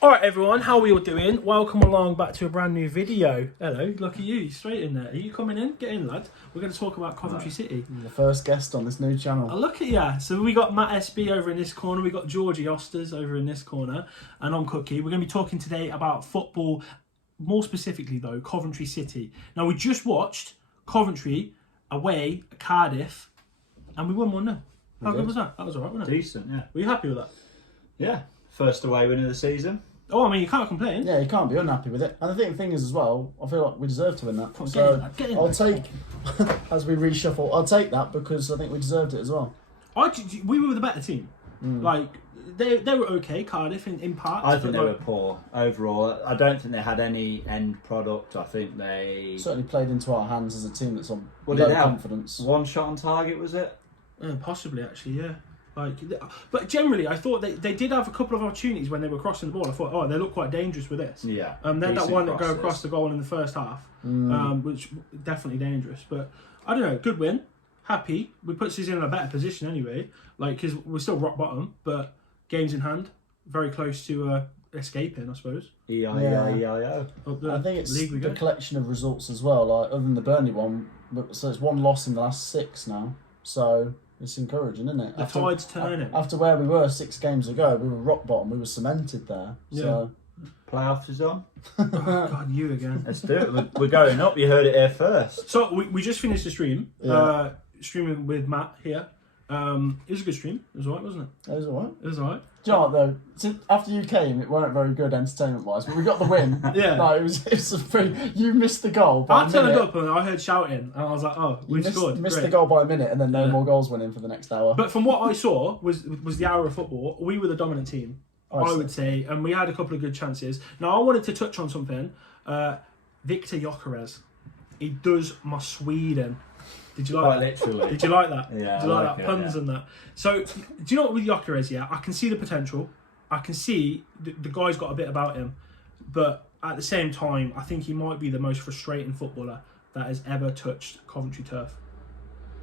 Alright everyone, how are we all doing? Welcome along back to a brand new video. Hello, look at you, straight in there. Are you coming in? Get in, lad. We're going to talk about Coventry City. You're the first guest on this new channel. Oh, look at ya. So we got Matt SB over in this corner, we got Georgie Osters over in this corner, and I'm Cookie. We're going to be talking today about football, more specifically though, Coventry City. Now we just watched Coventry away at Cardiff, and we won 1-0. How good was that? That was alright, wasn't it? Decent, yeah. Were you happy with that? Yeah. First away win of the season. Oh, I mean, you can't complain. Yeah, you can't be unhappy with it. And the thing is as well, I feel like we deserve to win that. Get in I'll there. take, as we reshuffle, I'll take that because I think we deserved it as well. We were the better team. Like, they were okay, Cardiff, in parts. I think they were poor overall. I don't think they had any end product. I think they Certainly played into our hands as a team that's on Well, low did they have confidence. one shot on target, was it? Possibly, actually, yeah. Like, but generally, I thought they did have a couple of opportunities when they were crossing the ball. I thought, oh, they look quite dangerous with this. Yeah. Then that decent one that go crosses. across the goal in the first half, which definitely dangerous. But I don't know, good win. Happy. We puts us in a better position anyway. Like, because we're still rock bottom, but games in hand, very close to escaping, I suppose. E-I-E-I-E-I-O. I think it's league we the go. collection of results as well. Like other than the Burnley one, so it's one loss in the last 6 now. So it's encouraging, isn't it? The tide's turning. After where we were 6 games ago, we were rock bottom. We were cemented there. So Playoffs is on. Oh, God, you again. Let's do it. We're going up. You heard it here first. So we just finished the stream. Yeah. Streaming with Matt here. It was a good stream. It was alright, wasn't it? it was alright. It was alright. Do you know what though? After you came, it weren't very good entertainment wise, but we got the win. Yeah. No, it was a pretty. You missed the goal by I a turned minute. up and I heard shouting, and I was like, "Oh, we scored!" Missed Great. the goal by a minute, and then no more goals went in for the next hour. But from what I saw was the hour of football. We were the dominant team, I see. would say, and we had a couple of good chances. Now I wanted to touch on something. Victor Gyökeres, he does my Sweden. Did you like Quite that? literally. Did you like that? Yeah, Did you I like like that? it, Puns yeah. and that. So, do you know what with Gyökeres? Yeah, I can see the potential. I can see the guy's got a bit about him, but at the same time, I think he might be the most frustrating footballer that has ever touched Coventry turf.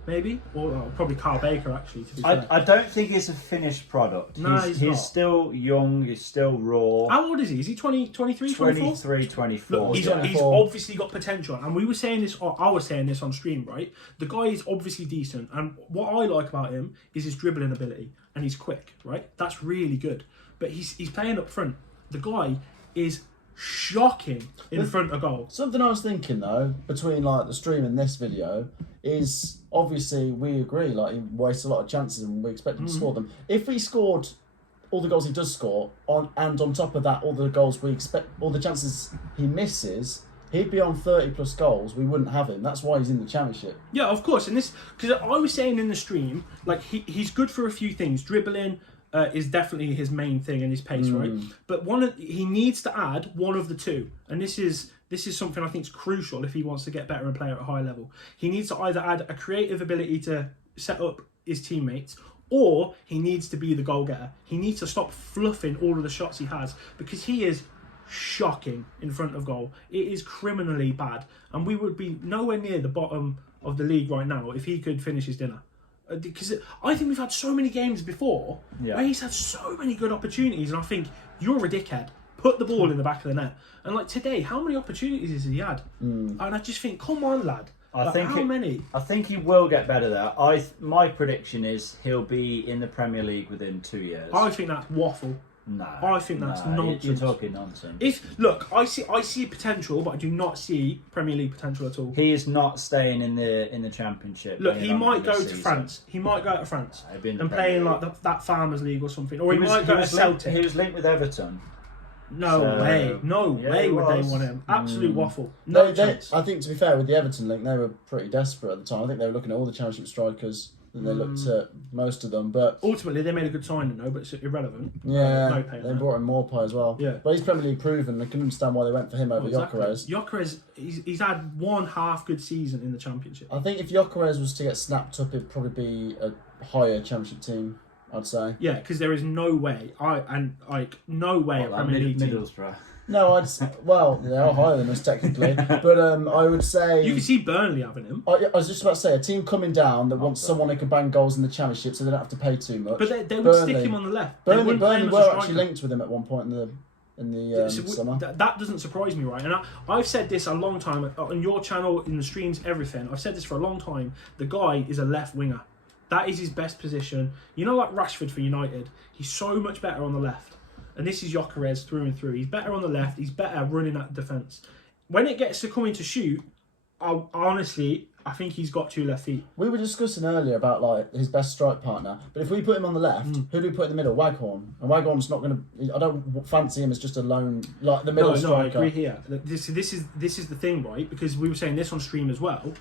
Maybe, or probably Carl Baker actually. To be fair. I don't think it's a finished product. No, he's not. still young. He's still raw. How old is he? Is he 20, 23, 24? 23, 24. Look, he's 24. obviously got potential, and we were saying this, or I was saying this on stream, right? The guy is obviously decent, and what I like about him is his dribbling ability, and he's quick, right? That's really good. But he's playing up front. The guy is shocking in front of goal. Something I was thinking though, between like the stream and this video, is obviously we agree like he wastes a lot of chances and we expect him to score them. If he scored all the goals he does score and on top of that all the goals we expect, all the chances he misses, he'd be on 30 plus goals. We wouldn't have him. That's why he's in the championship. Yeah, of course. And this, because I was saying in the stream, like he's good for a few things. Dribbling is definitely his main thing and his pace, right? But he needs to add one of the two, and this is something I think is crucial if he wants to get better and play at a high level. He needs to either add a creative ability to set up his teammates, or he needs to be the goal getter. He needs to stop fluffing all of the shots he has, because he is shocking in front of goal. It is criminally bad, and we would be nowhere near the bottom of the league right now if he could finish his dinner. Because I think we've had so many games before where he's had so many good opportunities, and I think you're a dickhead. Put the ball in the back of the net. And like today, how many opportunities has he had? And I just think, come on, lad. I think how many? I think he will get better there. My prediction is he'll be in the Premier League within 2 years. I think that's waffle. No, I think that's nonsense. You're talking nonsense. I see potential, but I do not see Premier League potential at all. He is not staying in the Championship. Look, any he longer might this go to season. France. He might go to France I've been and to play in Premier like that Farmers League or something. Or he might go to linked, Celtic. he was linked with Everton. No So, way. No yeah, way he would they was. want him. Absolute waffle. No They, chance. I think to be fair with the Everton link, they were pretty desperate at the time. I think they were looking at all the championship strikers. And they looked at most of them, but Ultimately, they made a good signing, though, but it's irrelevant. yeah, No pay they there. brought in Morpie as well. Yeah. But he's Premier League proven. I can understand why they went for him over Gyökeres. Gyökeres, he's had one half good season in the Championship. I think if Gyökeres was to get snapped up, it'd probably be a higher championship team, I'd say. Yeah, because there is no way, no way a Premier League team. Middlesbrough. No, well, they are higher than us technically, but I would say You can see Burnley having him. I was just about to say a team coming down that wants someone who can bang goals in the championship, so they don't have to pay too much. But they would stick him on the left. They Burnley wouldn't play him as a were striker. actually linked with him at one point in the in the summer. That doesn't surprise me, right? And I've said this a long time on your channel, in the streams, everything. I've said this for a long time. The guy is a left winger. That is his best position. You know, like Rashford for United, he's so much better on the left. And this is Gyökeres through and through. He's better on the left. He's better running at the defence. When it gets to coming to shoot, honestly, I think he's got 2 left feet. We were discussing earlier about like his best strike partner, but if we put him on the left, who do we put in the middle? Waghorn. And Waghorn's not going to. I don't fancy him as just a lone, like the middle striker. No, I agree here. This is the thing, right? Because we were saying this on stream as well.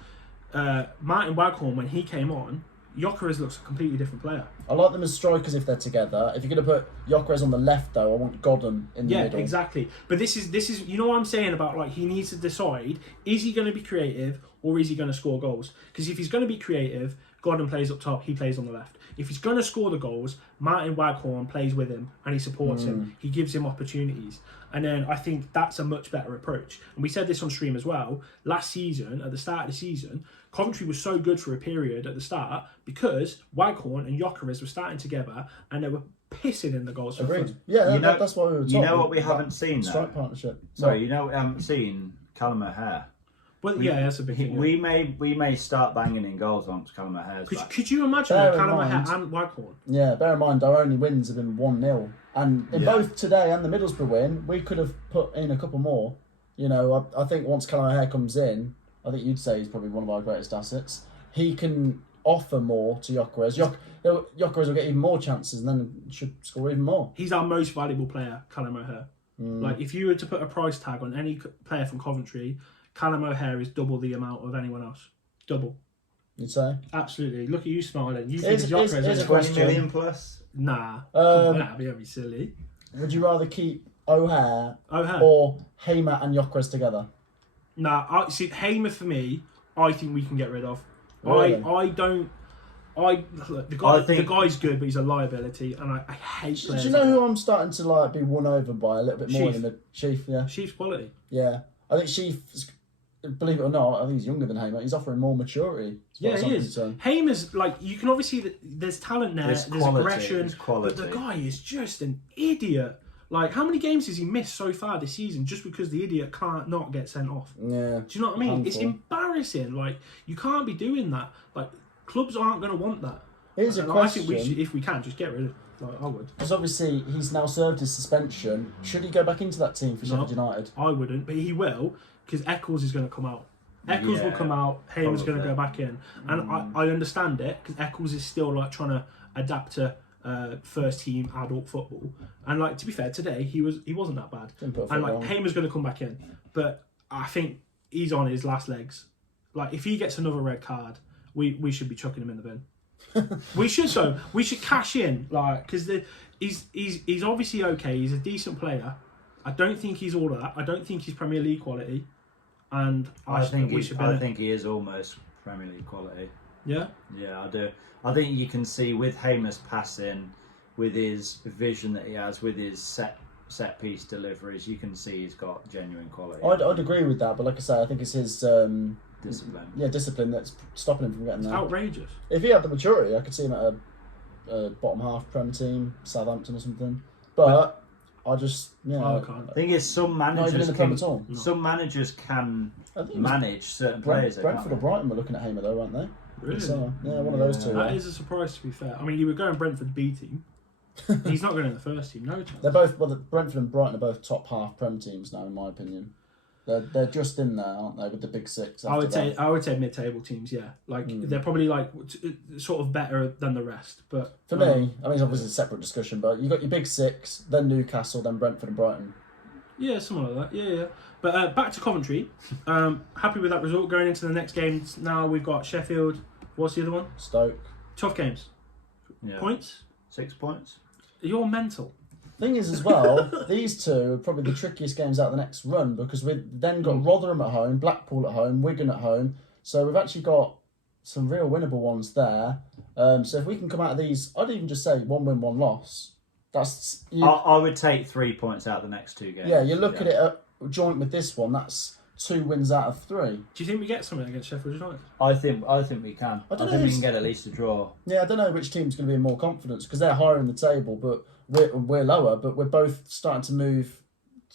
Martin Waghorn, when he came on, Gyökeres looks a completely different player. I like them as strikers if they're together. If you're going to put Gyökeres on the left, though, I want Godden in the middle. Yeah, exactly. But this is you know what I'm saying about, like, he needs to decide, is he going to be creative or is he going to score goals? Because if he's going to be creative, Godden plays up top, he plays on the left. If he's going to score the goals, Martin Waghorn plays with him and he supports him. He gives him opportunities. And then I think that's a much better approach. And we said this on stream as well. Last season, at the start of the season, Coventry was so good for a period at the start because Waghorn and Gyökeres were starting together and they were pissing in the goals for fun. Yeah, that's why we were talking. You know what we haven't seen, though? Strike partnership. Sorry, you know what we haven't seen? Callum O'Hare. Well, that's a big thing. We may start banging in goals once Callum O'Hare's back. Could you imagine Callum O'Hare and Waghorn? Yeah, bear in mind our only wins have been 1-0. And in both today and the Middlesbrough win, we could have put in a couple more. You know, I think once Callum O'Hare comes in, I think you'd say he's probably one of our greatest assets. He can offer more to Gyökeres. Gyökeres will get even more chances and then should score even more. He's our most valuable player, Callum O'Hare. Like, if you were to put a price tag on any player from Coventry, Callum O'Hare is double the amount of anyone else. Double. You'd say? Absolutely. Look at you smiling. You think Gyökeres is 20 million plus? Nah. That'd be silly. Would you rather keep O'Hare or Hamer and Gyökeres together? Nah, see, Hamer for me, I think we can get rid of. Really? The guy's good, but he's a liability, and I hate players. Do you know who I'm starting to like be won over by a little bit more than the Chief? Yeah, Chief's quality. Yeah, I think Chief, believe it or not, I think he's younger than Hamer. He's offering more maturity. Yeah, he is. Hamer's, like, you can obviously there's talent there, there's aggression, but the guy is just an idiot. Like, how many games has he missed so far this season just because the idiot can't not get sent off? Yeah. Do you know what I mean? It's embarrassing. Like, you can't be doing that. Like, clubs aren't going to want that. Here's a question. I think we should, if we can, just get rid of it. Like, I would. Because obviously he's now served his suspension. Should he go back into that team for Sheffield United? I wouldn't, but he will, because Eccles is going to come out. Eccles will come out. Hamer's going to go back in. And I understand it, because Eccles is still, like, trying to adapt to first team adult football, and, like, to be fair, today he wasn't that bad, and, like, Hamer's going to come back in, but I think he's on his last legs. Like, if he gets another red card, we should be chucking him in the bin. We should cash in, like, because he's obviously okay. He's a decent player. I don't think he's all of that. I don't think he's Premier League quality, and I think he is almost Premier League quality. Yeah, I do. I think you can see with Hamer's passing, with his vision that he has, with his set piece deliveries, you can see he's got genuine quality. I'd agree with that, but like I say, I think it's his discipline. Yeah, discipline that's stopping him from getting there. Outrageous. If he had the maturity, I could see him at a bottom half Prem team, Southampton or something. But I just, I think it's some managers can manage certain players. Brentford or Brighton were looking at Hamer though, weren't they? Really? So, yeah, one of those two. That is a surprise, to be fair. I mean, you were going Brentford B team. He's not going in the first team, no chance. They're both, Brentford and Brighton are both top half Prem teams now, in my opinion. They're just in there, aren't they, with the big six? I would say mid-table teams, yeah. Like, they're probably, like, sort of better than the rest. But for me, I mean, it's obviously a separate discussion, but you got your big six, then Newcastle, then Brentford and Brighton. Yeah, something like that. Yeah. But back to Coventry. Happy with that result. Going into the next game now, we've got Sheffield. What's the other one? Stoke. Tough games. Yeah. Points? 6 points. You're mental. Thing is, as well, these two are probably the trickiest games out of the next run, because we've then got Rotherham at home, Blackpool at home, Wigan at home. So we've actually got some real winnable ones there. So if we can come out of these, I'd even just say 1 win, 1 loss. That's. I would take 3 points out of the next 2 games. Yeah, you look at it joint with this one. That's 2 wins out of 3. Do you think we get something against Sheffield United? I think we can. I think we can get at least a draw. Yeah, I don't know which team's going to be in more confidence, because they're higher in the table, but we're lower. But we're both starting to move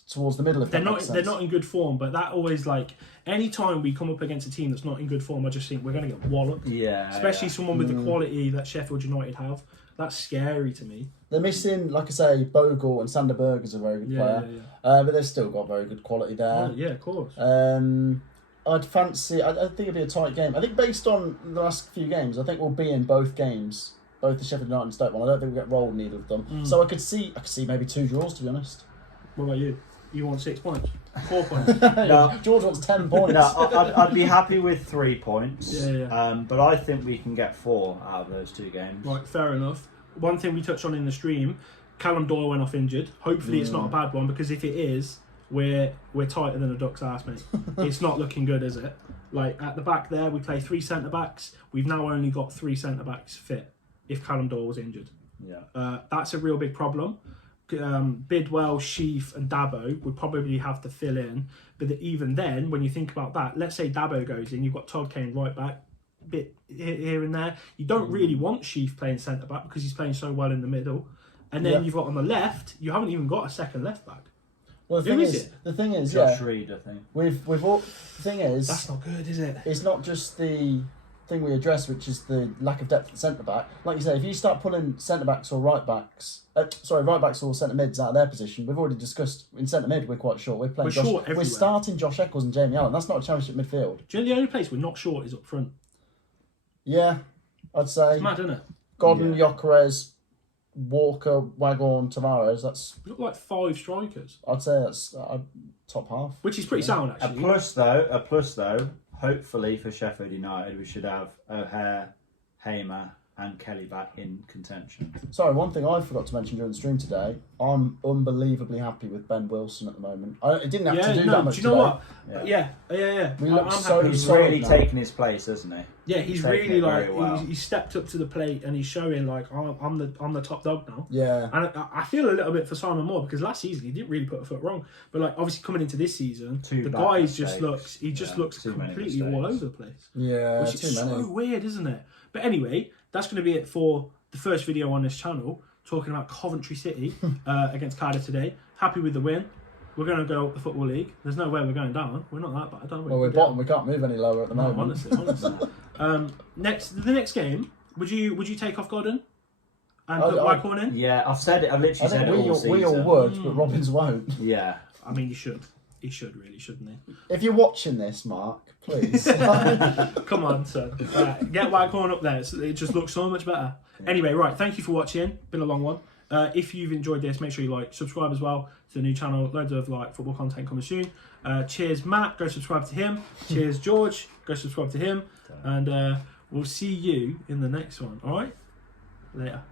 towards the middle. If they're that not, makes sense. they're not in good form. But that always like any time we come up against a team that's not in good form, I just think we're going to get walloped. Yeah. Especially someone with the quality that Sheffield United have. That's scary to me. They're missing, like I say, Bogle and Sander Berger's a very good player. But they've still got very good quality there. Oh, yeah, of course. I'd fancy. I think it'd be a tight game. I think based on the last few games, I think we'll be in both games, both the Sheffield United and Stoke one. I don't think we'll get rolled in either of them. So I could see maybe 2 draws, to be honest. What about you? You want 6 points? 4 points? No. George wants 10 points. No, I'd be happy with 3 points. Yeah. But I think we can get 4 out of those 2 games. Right, fair enough. One thing we touched on in the stream, Callum Doyle went off injured. Hopefully it's not a bad one, because if it is, we're tighter than a duck's ass, mate. It's not looking good, is it? Like, at the back there, we play 3 centre-backs. We've now only got 3 centre-backs fit if Callum Doyle was injured. Yeah. That's a real big problem. Bidwell, Sheaf and Dabo would probably have to fill in. But even then, when you think about that, let's say Dabo goes in, you've got Todd Kane right back, bit here and there. You don't really want Sheaf playing centre-back because he's playing so well in the middle. And then you've got on the left, you haven't even got a second left-back. Well, Who is it? The thing is, Josh Reed, I think. We've all. The thing is, That's not good, is it? it's not just the thing we address, which is the lack of depth at centre back. Like you say, if you start pulling centre backs or right backs or centre mids out of their position, we've already discussed in centre mid. We're quite short. We're starting Josh Eccles and Jamie Allen. That's not a championship midfield. Do you know the only place we're not short is up front? Yeah, I'd say It's mad, isn't it? Godden, Gyökeres, Walker, Waghorn, Tavares. We've got like 5 strikers, I'd say that's top half. which is pretty sound, A actually. plus though, hopefully for Sheffield United, we should have O'Hare, Hamer and Kelly back in contention. Sorry, one thing I forgot to mention during the stream today, I'm unbelievably happy with Ben Wilson at the moment. It didn't have to do that much do you know what? Yeah. We look I'm so happy. He's solid really now. taken his place, hasn't he? Yeah, he's taking really it very like well. he's stepped up to the plate and he's showing like I'm the top dog now. Yeah. And I feel a little bit for Simon Moore because last season he didn't really put a foot wrong, but like obviously coming into this season, the guy just looks Too many completely all over mistakes. the place. Yeah, Which is so weird, isn't it? But anyway, that's going to be it for the first video on this channel, talking about Coventry City against Cardiff today. Happy with the win. We're going to go up the Football League. There's no way we're going down. We're not that bad. Well, we're bottom. We can't move any lower at the moment. Honestly. The next game, would you take off Godden and put Waghorn in? Yeah, I've said it. I've literally said it all season. We all would, but Robbins won't. Yeah. I mean, he should. He should really, shouldn't he? If you're watching this, Mark, please. Come on, son. Get Waghorn up there. It just looks so much better. Anyway, right. Thank you for watching. Been a long one. If you've enjoyed this, make sure you subscribe as well to the new channel. Loads of football content coming soon. Cheers, Matt. Go subscribe to him. Cheers, George. Go subscribe to him. And we'll see you in the next one. All right. Later.